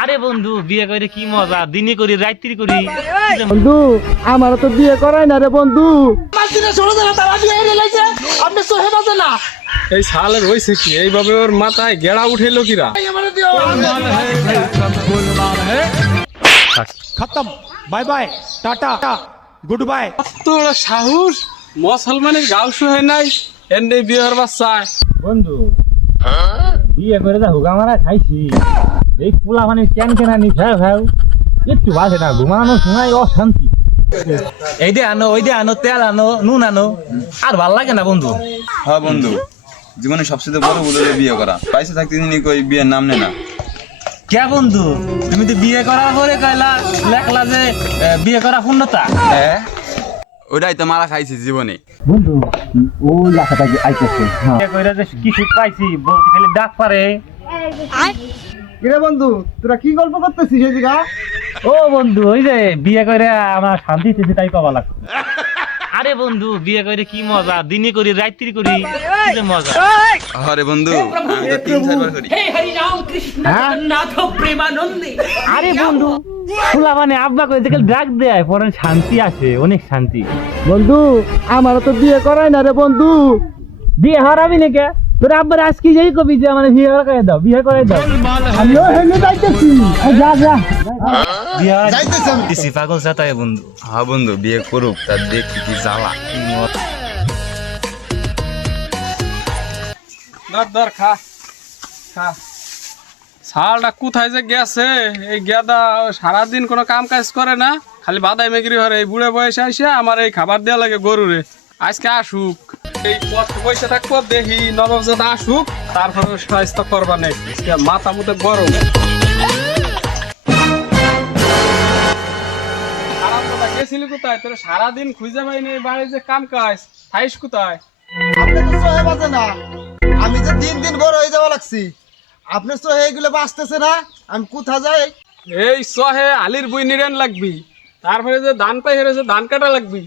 আরে বন্ধু বিয়ে করে কি মজা, দিনে করি রাত্রি করি। বন্ধু আমার তো বিয়ে করাই না রে বন্ধু। এই সালের হয়েছে কি এইভাবে ওর মাথায় গেড়া উঠেলো কিরা? খতম, bye bye, tata, good bye. তোর সাহস মুসলমানের গাও শুয়ে নাই এনে বিয়ের বাচ্চায়। বন্ধু বিয়ে করে যা হুগা মারা খাইছি, এই পোলা মানে কেন কেনা নি ভ্যাও ভ্যাও একটু বাজে না, ঘুমানোর সময় অশান্তি। এই দে আনো, ওই দে আনো, তেল আনো, নুন আনো, আর ভাল লাগে না বন্ধু। হ্যাঁ বন্ধু, জীবনে সবচেয়ে বড় ভুল হলো বিয়ে করা। পয়সা থাকতে তিনি কই বিয়ের নাম নে না। কে বন্ধু তুমি তো বিয়ে করার পরে কইলা লেখলা যে বিয়ে করা পূর্ণতা। হ্যাঁ, ওইটাই তো মারা খাইছি জীবনে। বন্ধু ওই লেখাটা আইতেছে, বিয়ে কইরা যে কি সুখ পাইছি, বলতে খালি ডাক পারে। কিরে বন্ধু, তোরা কি গল্প করতেছিস এই জায়গা? ও বন্ধু ওই যে বিয়ে করে আমার শান্তি পেয়েছি তাই পাওয়া লাগছে। আরে বন্ধু বিয়ে করে কি মজা, দিনে করি রাত্রি করি, কি যে মজা। আরে বন্ধু, আমি তো 3-4 বার করি। আরে বন্ধু ফুলা মানে আব্বা করে দেখে ডাক দেয়, পরে শান্তি আসে, অনেক শান্তি। বন্ধু আমার তো বিয়ে করাই না রে বন্ধু। বিয়ে হারাবি নাকি তোর আব্বার আজকে যাই কবি যে মানে বিয়ে করে দাও, বিয়ে করে দাও। আমিও হেনে যাইতেছি, যা যা বিয়ে দিছি পাগল চাতায় বন্ধু। হ্যাঁ বন্ধু, বিয়ে করুক, তার দেখি কি জ্বালা। ধর খা খা। শালটা কোথায় যে গেছে এই গেদা? সারাদিন কোনো কাম কাজ করে না, খালি বাদাই মেগরি হরে। এই বুড়ে বয়সে আসে আমার এই খাবার দেওয়া লাগে গরুরে। আজকে আসুক, এই পথ বসে থাকবো, দেখি নবজাত আসুক, তারপরে স্বাস্থ্য করবা নেই। মাথা মুখে গরম। খারাপ কথা, গেছিলি কোথায়? তোর সারাদিন খুঁজে পাই নেই বাড়ি যে কাম কাজ, থাইস কোথায়? আপনি তো সহে বাজে না, আমি যে দিন দিন বড় হয়ে যাওয়া লাগছি। আপনি সহে এগুলো বাঁচতেছে না, আমি কোথা যাই? এই সহে আলির বই নিরেন লাগবি, তারপরে যে ধান পাই হেরেছে ধান কাটা লাগবি।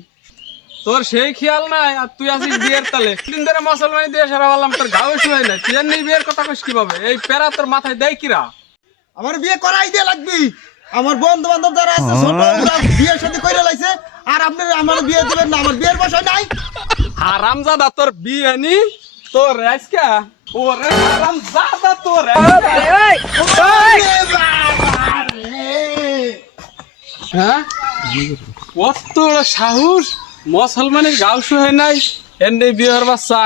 তোর সেই খেয়াল নাই, আর তুই আসিস বিয়ের তালে। দিন ধরে মুসলমানি দিয়ে সারা বললাম, তোর গাও শুয়ে নাই, তুই আর নেই বিয়ের কথা কইস কিভাবে? এই প্যারা তোর মাথায় দেয় কিরা? আমার বিয়ে করাই দিয়ে লাগবি। আমার বন্ধু বান্ধব যারা আছে ছোট ওরা বিয়ের সাথে কইরা লাইছে, আর আপনি আমার বিয়ে দিবেন না? আমার বিয়ের বয়স নাই। হারামজাদা তোর বিয়ে নি তোর আজকে ওরে হারামজাদা তোর হ্যাঁ, কত সাহস! মুসলমানের গাও শুয়ে নাই এনে বিয়ের বাচ্চা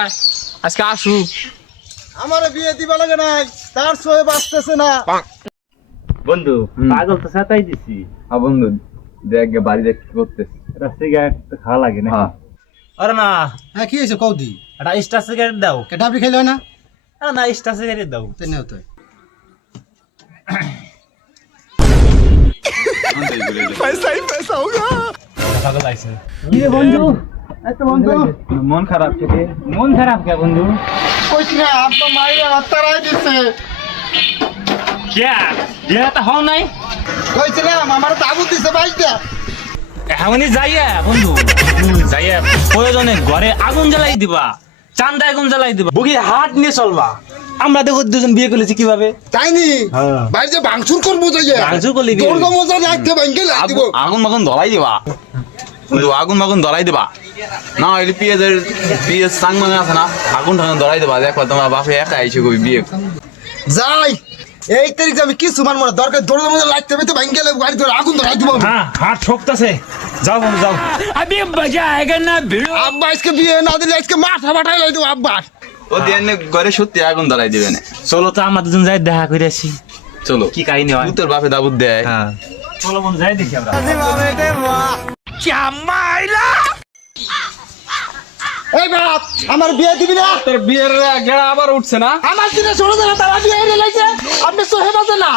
আজকে আসুক। আমার বিয়ে দিবা লাগে নাই, তার সহে বাঁচতেছে না। বন্ধু পাগল তো চাতাই দিছি। হ্যাঁ বন্ধু, দেখ গে বাড়িতে কি করতেছি। এটা সিগারেট খাওয়া লাগে না? হ্যাঁ। আরে না, হ্যাঁ কি হয়েছে কৌদি? এটা স্টার সিগারেট দাও। ডাবলি খাইলো না? আরে না, স্টার সিগারেট দাও। তেনে হতো পাগল আইছে। কি রে বন্ধু? এত বন্ধু মন খারাপ থেকে। মন খারাপ কে বন্ধু? কইছ না, আব্বা মাইরে হাতটারাই দিছে। কে বিয়ে তো হও নাই? কইছিলাম আমার তাবু দিছে বাইটা। এমনি যাইয়া বন্ধু, যাইয়া প্রয়োজনে ঘরে আগুন জ্বালাই দিবা, চান্দা আগুন জ্বালাই দিবা, বুকি হাট নিয়ে চলবা। আমরা দেখো দুজন বিয়ে করেছি কিভাবে। তাইনি হ্যাঁ। বাইরে যে ভাঙচুর করবো যাইয়া। ভাঙচুর করলি কি? তোর মজা লাগতে ভাঙ্গে লাগবো। আগুন মাগুন ধরাই দিবা বন্ধু, আগুন মাগুন ধরাই দিবা। না হইলে পিএস সাং মানে আছে না, আগুন ঠাগুন ধরাই দিবা। দেখো তোমার বাপে একা আইসে কবি বিয়ে। যাই এই তারিখ আমি কিছু মানবো না, দরকার তোর মজা লাগতে হবে তো ভাঙ্গে লাগবো, গাড়ি ধরে আগুন ধরাই দিব। হ্যাঁ হাট ঠকতাছে, যাও বন্ধু যাও। আবে মজা আয়েগা না ভিড়ো। আব্বা আজকে বিয়ে না দিলে আজকে মাথা ফাটাই লাই দেবো আব্বা। ও দিয়ে ঘরে সত্যি আগুন ধরাই দিবে না। চলো তো আমরা দুজন যাই দেখা করে আসি, চলো, কি কাহিনী হয়। তোর বাপে দাবুত দেয়। হ্যাঁ চলো বন্ধু যাই দেখি আমরা। এই বাপ আমার বিয়ে দিবি না? তোর বিয়ের গেড়া আবার উঠছে না? আমার দিনে ছোট দিনে তারা বিয়ে এনে লাইছে, আপনি সহে বাজে না।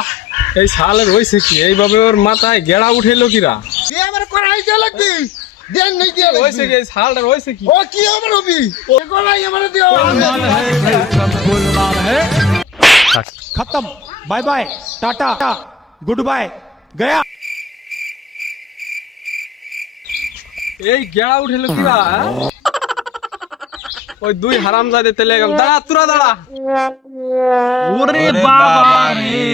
এই সালের হয়েছে কি এইভাবে ওর মাথায় গেড়া উঠেলো কিরা? বিয়ে আমার করাই দিয়ে লাগবি, দেন নাই দিয়ে হয়েছে লাগবি। কি এই সালটার হয়েছে কি? ও কি আমার হবি? ও করাই আমার দিও। খতম, bye bye, tata, good bye, Gaya. এই গেড়া উঠেলো কিরা? ওই দুই হারামজাদে তেলে গেল। দাঁড়া তোরা দাঁড়া। ওরে বাবা রে।